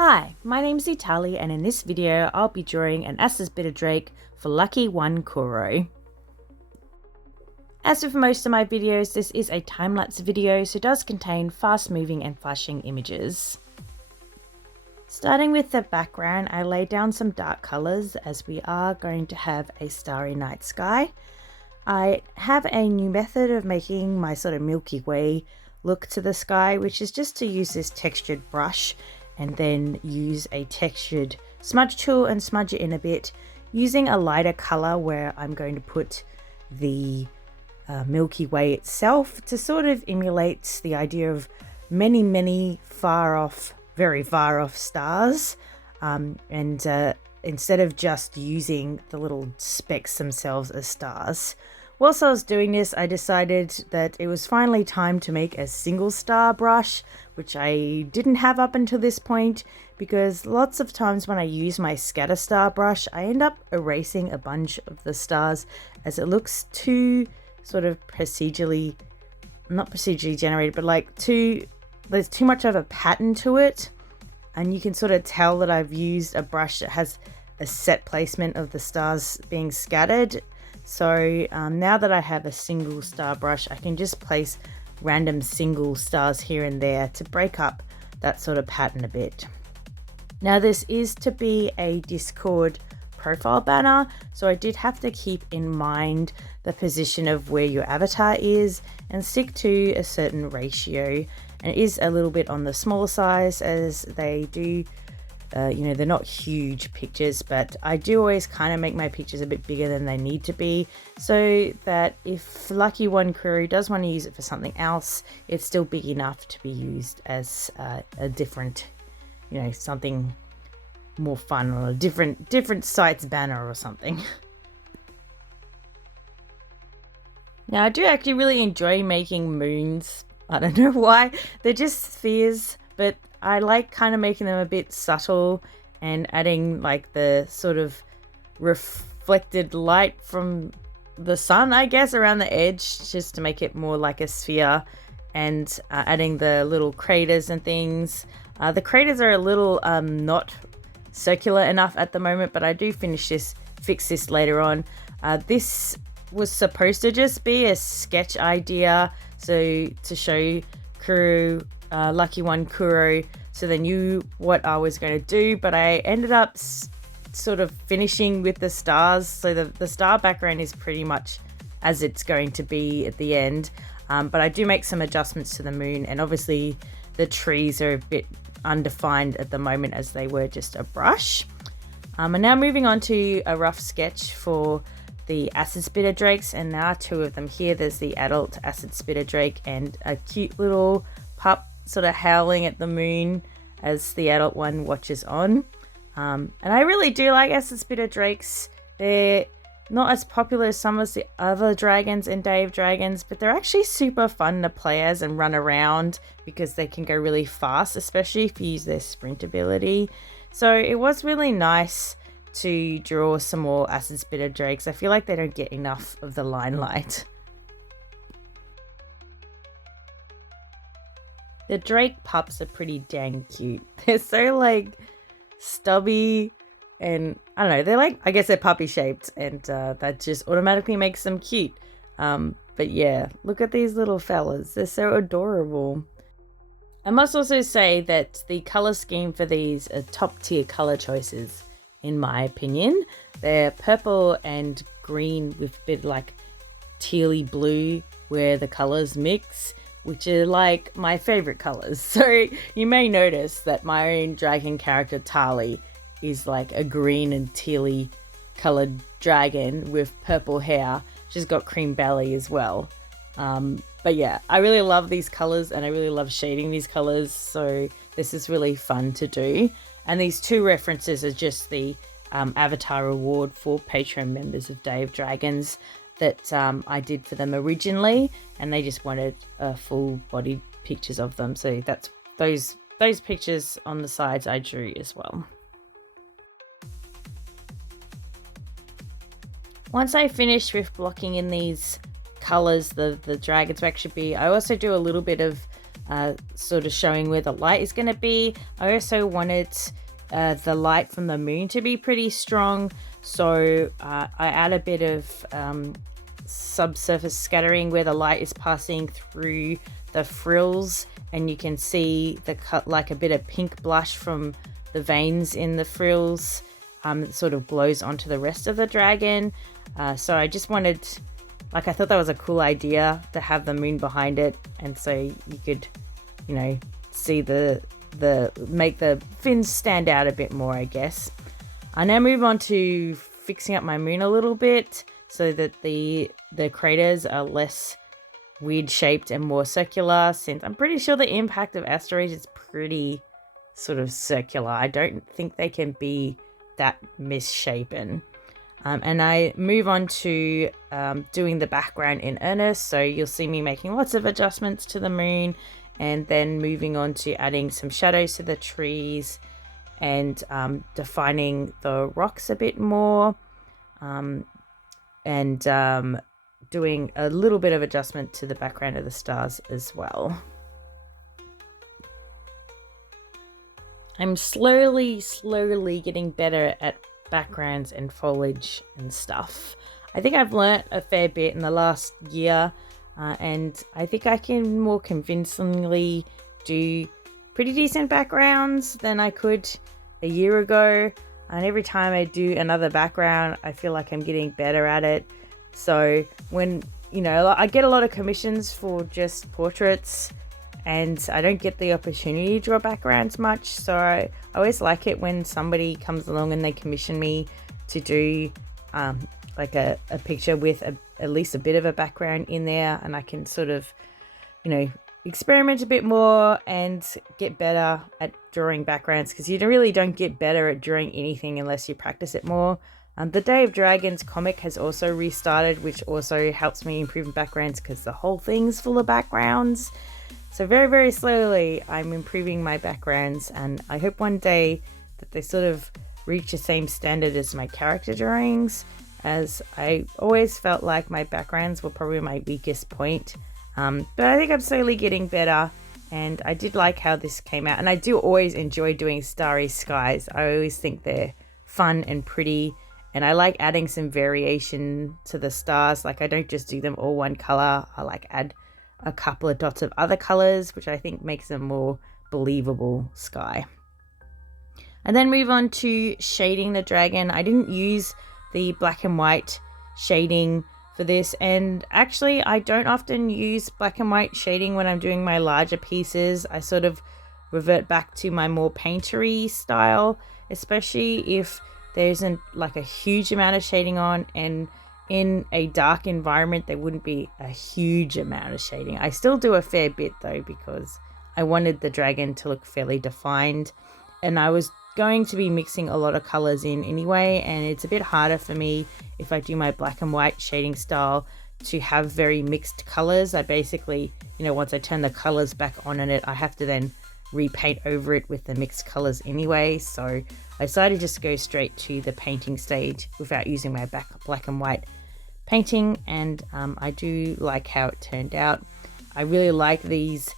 Hi, my name's Itali, and in this video I'll be drawing an ASD Drake for Lucky1Kuro. As with most of my videos, this is a time-lapse video, so it does contain fast-moving and flashing images. Starting with the background, I laid down some dark colours as we are going to have a starry night sky. I have a new method of making my sort of Milky Way look to the sky, which is just to use this textured brush and then use a textured smudge tool and smudge it in a bit using a lighter color where I'm going to put the Milky Way itself to sort of emulate the idea of many very far off stars, and instead of just using the little specks themselves as stars. Whilst I was doing this, I decided that it was finally time to make a single star brush, which I didn't have up until this point, because lots of times when I use my scatter star brush, I end up erasing a bunch of the stars as it looks too sort of not procedurally generated, but like there's too much of a pattern to it. And you can sort of tell that I've used a brush that has a set placement of the stars being scattered. So now that I have a single star brush, I can just place random single stars here and there to break up that sort of pattern a bit. Now this is to be a Discord profile banner, so I did have to keep in mind the position of where your avatar is and stick to a certain ratio. And it is a little bit on the smaller size as they do, they're not huge pictures, but I do always kind of make my pictures a bit bigger than they need to be, so that if Lucky1Kuro does want to use it for something else, it's still big enough to be used as a different, something more fun, or a different site's banner or something. Now I do actually really enjoy making moons. I don't know why, they're just spheres, but I like kind of making them a bit subtle and adding like the sort of reflected light from the sun, I guess, around the edge, just to make it more like a sphere, and adding the little craters and things. The craters are a little not circular enough at the moment, but I do fix this later on. This was supposed to just be a sketch idea, so to show Lucky1Kuro, so they knew what I was going to do, but I ended up sort of finishing with the stars, so the star background is pretty much as it's going to be at the end, but I do make some adjustments to the moon, and obviously the trees are a bit undefined at the moment as they were just a brush. And now moving on to a rough sketch for the acid spitter drakes, and there are two of them here. There's the adult acid spitter drake and a cute little pup sort of howling at the moon as the adult one watches on. And I really do like acid spitter drakes. They're not as popular as some of the other dragons in Day of Dragons, but they're actually super fun to play as and run around because they can go really fast, especially if you use their sprint ability. So it was really nice to draw some more acid spitter drakes. I feel like they don't get enough of the limelight. The drake pups are pretty dang cute. They're so like stubby, and I don't know, they're like, I guess they're puppy shaped, and that just automatically makes them cute. But yeah, look at these little fellas. They're so adorable. I must also say that the color scheme for these are top tier color choices, in my opinion. They're purple and green with a bit like tealy blue where the colors mix, which are like my favorite colors. So you may notice that my own dragon character Tali is like a green and tealy colored dragon with purple hair. She's got cream belly as well. But yeah, I really love these colors and I really love shading these colors, so this is really fun to do. And these two references are just the avatar reward for Patreon members of Day of Dragons that I did for them originally, and they just wanted full body pictures of them, so that's those pictures on the sides I drew as well. Once I finish with blocking in these colors the dragons will actually be, I also do a little bit of sort of showing where the light is going to be. I also wanted the light from the moon to be pretty strong, so I add a bit of subsurface scattering where the light is passing through the frills, and you can see the cut, like a bit of pink blush from the veins in the frills. It sort of glows onto the rest of the dragon. So I just wanted, I thought that was a cool idea to have the moon behind it, and so you could, see make the fins stand out a bit more, I guess. I now move on to fixing up my moon a little bit so that the craters are less weird shaped and more circular, since I'm pretty sure the impact of asteroids is pretty sort of circular. I don't think they can be that misshapen. And I move on to doing the background in earnest, so you'll see me making lots of adjustments to the moon, and then moving on to adding some shadows to the trees and defining the rocks a bit more, and doing a little bit of adjustment to the background of the stars as well. I'm slowly getting better at backgrounds and foliage and stuff. I think I've learnt a fair bit in the last year, and I think I can more convincingly do pretty decent backgrounds than I could a year ago. And every time I do another background, I feel like I'm getting better at it. So when, I get a lot of commissions for just portraits, and I don't get the opportunity to draw backgrounds much. So I always like it when somebody comes along and they commission me to do like a picture with at least a bit of a background in there, and I can sort of, experiment a bit more and get better at drawing backgrounds, because you really don't get better at drawing anything unless you practice it more. The Day of Dragons comic has also restarted, which also helps me improve in backgrounds because the whole thing's full of backgrounds. So very slowly I'm improving my backgrounds, and I hope one day that they sort of reach the same standard as my character drawings, as I always felt like my backgrounds were probably my weakest point. But I think I'm slowly getting better, and I did like how this came out. And I do always enjoy doing starry skies. I always think they're fun and pretty, and I like adding some variation to the stars. Like, I don't just do them all one color. I add a couple of dots of other colors, which I think makes a more believable sky. And then move on to shading the dragon. I didn't use the black and white shading for this, and actually I don't often use black and white shading when I'm doing my larger pieces. I sort of revert back to my more paintery style, especially if there isn't like a huge amount of shading on, and in a dark environment there wouldn't be a huge amount of shading. I still do a fair bit though, because I wanted the dragon to look fairly defined, and I was going to be mixing a lot of colors in anyway, and it's a bit harder for me if I do my black and white shading style to have very mixed colors. I basically, once I turn the colors back on in it, I have to then repaint over it with the mixed colors anyway. So I decided just to go straight to the painting stage without using my black and white painting, and I do like how it turned out. I really like these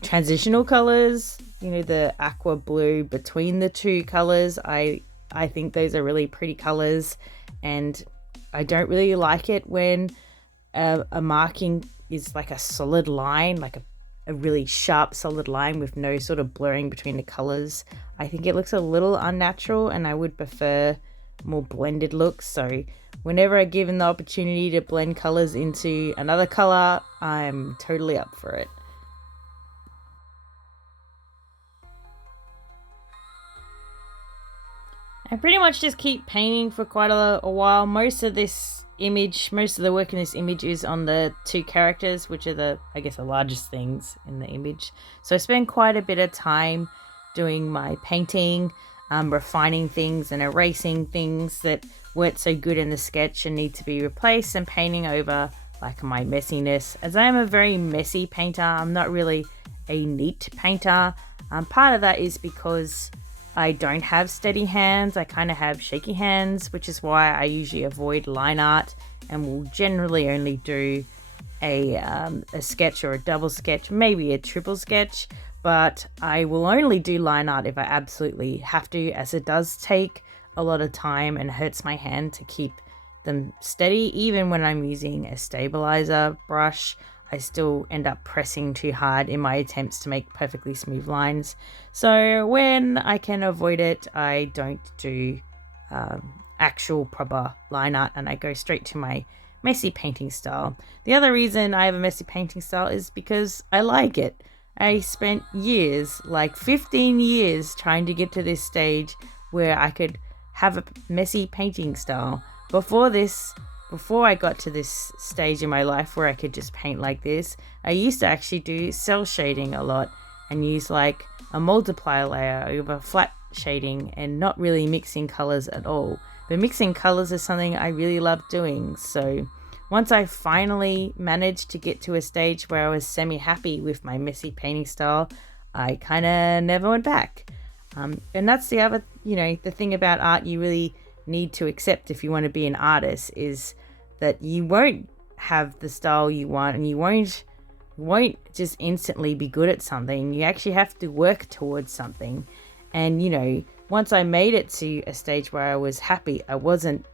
transitional colors, the aqua blue between the two colors. I think those are really pretty colors, and I don't really like it when a marking is like a solid line, like a really sharp solid line with no sort of blurring between the colors. I think it looks a little unnatural, and I would prefer more blended looks. So whenever I'm given the opportunity to blend colors into another color, I'm totally up for it. I pretty much just keep painting for quite a while. Most of the work in this image is on the two characters, which are the largest things in the image. So I spend quite a bit of time doing my painting, refining things and erasing things that weren't so good in the sketch and need to be replaced, and painting over like my messiness. As I am a very messy painter, I'm not really a neat painter. Part of that is because I don't have steady hands. I kind of have shaky hands, which is why I usually avoid line art and will generally only do a sketch or a double sketch, maybe a triple sketch, but I will only do line art if I absolutely have to, as it does take a lot of time and hurts my hand to keep them steady. Even when I'm using a stabilizer brush, I still end up pressing too hard in my attempts to make perfectly smooth lines. So when I can avoid it, I don't do actual proper line art, and I go straight to my messy painting style. The other reason I have a messy painting style is because I like it. I spent years, like 15 years, trying to get to this stage where I could have a messy painting style. Before I got to this stage in my life where I could just paint like this, I used to actually do cell shading a lot and use like a multiplier layer over flat shading and not really mixing colors at all. But mixing colors is something I really love doing. So once I finally managed to get to a stage where I was semi-happy with my messy painting style, I kind of never went back. And that's the other, the thing about art you really need to accept if you want to be an artist is that you won't have the style you want, and you won't just instantly be good at something. You actually have to work towards something. And once I made it to a stage where I was happy, it wasn't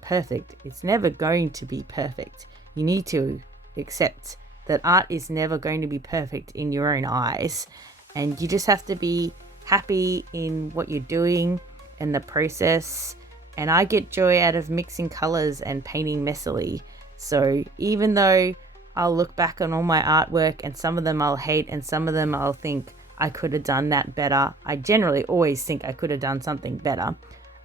perfect. It's never going to be perfect. You need to accept that art is never going to be perfect in your own eyes, and you just have to be happy in what you're doing and the process. And I get joy out of mixing colors and painting messily. So even though I'll look back on all my artwork and some of them I'll hate and some of them I'll think I could have done that better, I generally always think I could have done something better.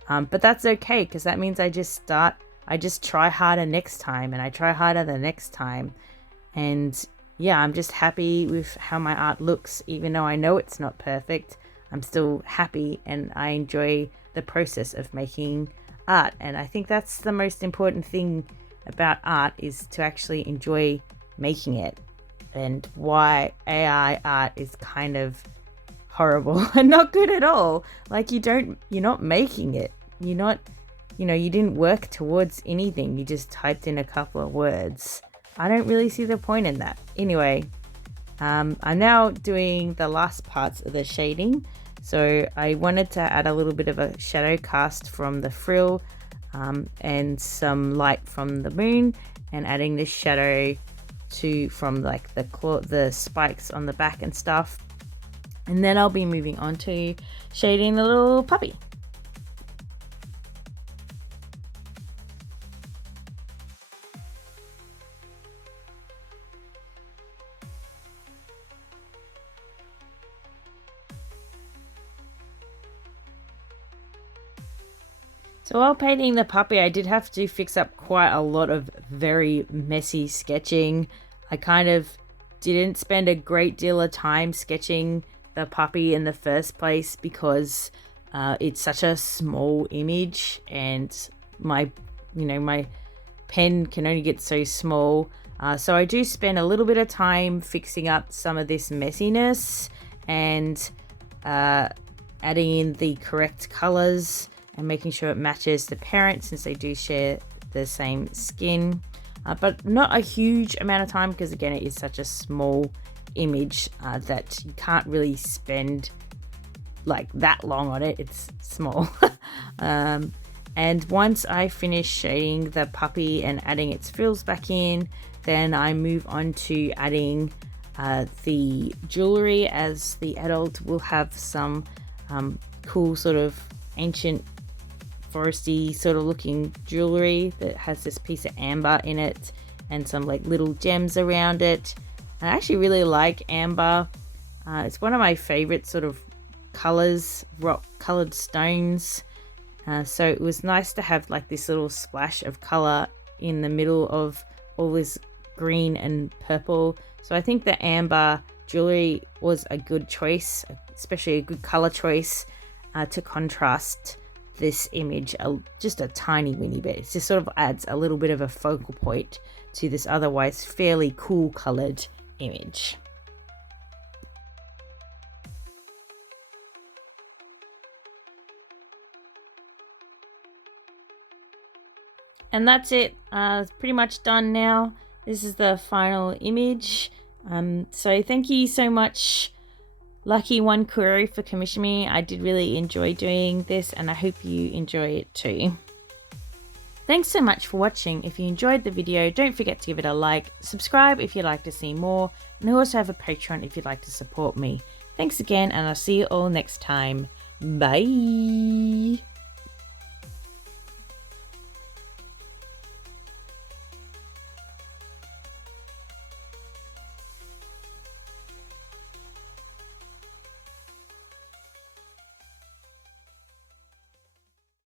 But that's okay, because that means I just try harder next time, and I try harder the next time. And yeah, I'm just happy with how my art looks. Even though I know it's not perfect, I'm still happy and I enjoy the process of making art. And I think that's the most important thing about art, is to actually enjoy making it. And why AI art is kind of horrible and not good at all. Like you're not making it. You're not, you didn't work towards anything. You just typed in a couple of words. I don't really see the point in that. Anyway, I'm now doing the last parts of the shading. So I wanted to add a little bit of a shadow cast from the frill and some light from the moon, and adding this shadow from like the spikes on the back and stuff. And then I'll be moving on to shading the little puppy. So while painting the puppy, I did have to fix up quite a lot of very messy sketching. I kind of didn't spend a great deal of time sketching the puppy in the first place because it's such a small image, and my pen can only get so small. So I do spend a little bit of time fixing up some of this messiness and adding in the correct colors and making sure it matches the parent, since they do share the same skin. But not a huge amount of time, because again, it is such a small image that you can't really spend like that long on it. It's small. And once I finish shading the puppy and adding its frills back in, then I move on to adding the jewelry, as the adult will have some cool sort of ancient foresty sort of looking jewelry that has this piece of amber in it and some like little gems around it. I actually really like amber. It's one of my favorite sort of colors, rock colored stones. So it was nice to have like this little splash of color in the middle of all this green and purple. So I think the amber jewelry was a good choice, especially a good color choice to contrast this image just a tiny weeny bit. It just sort of adds a little bit of a focal point to this otherwise fairly cool colored image. And that's it. It's pretty much done now. This is the final image. So thank you so much, Lucky1Kuro, for commissioning me. I did really enjoy doing this, and I hope you enjoy it too. Thanks so much for watching. If you enjoyed the video, don't forget to give it a like, subscribe if you'd like to see more, and I also have a Patreon if you'd like to support me. Thanks again, and I'll see you all next time. Bye!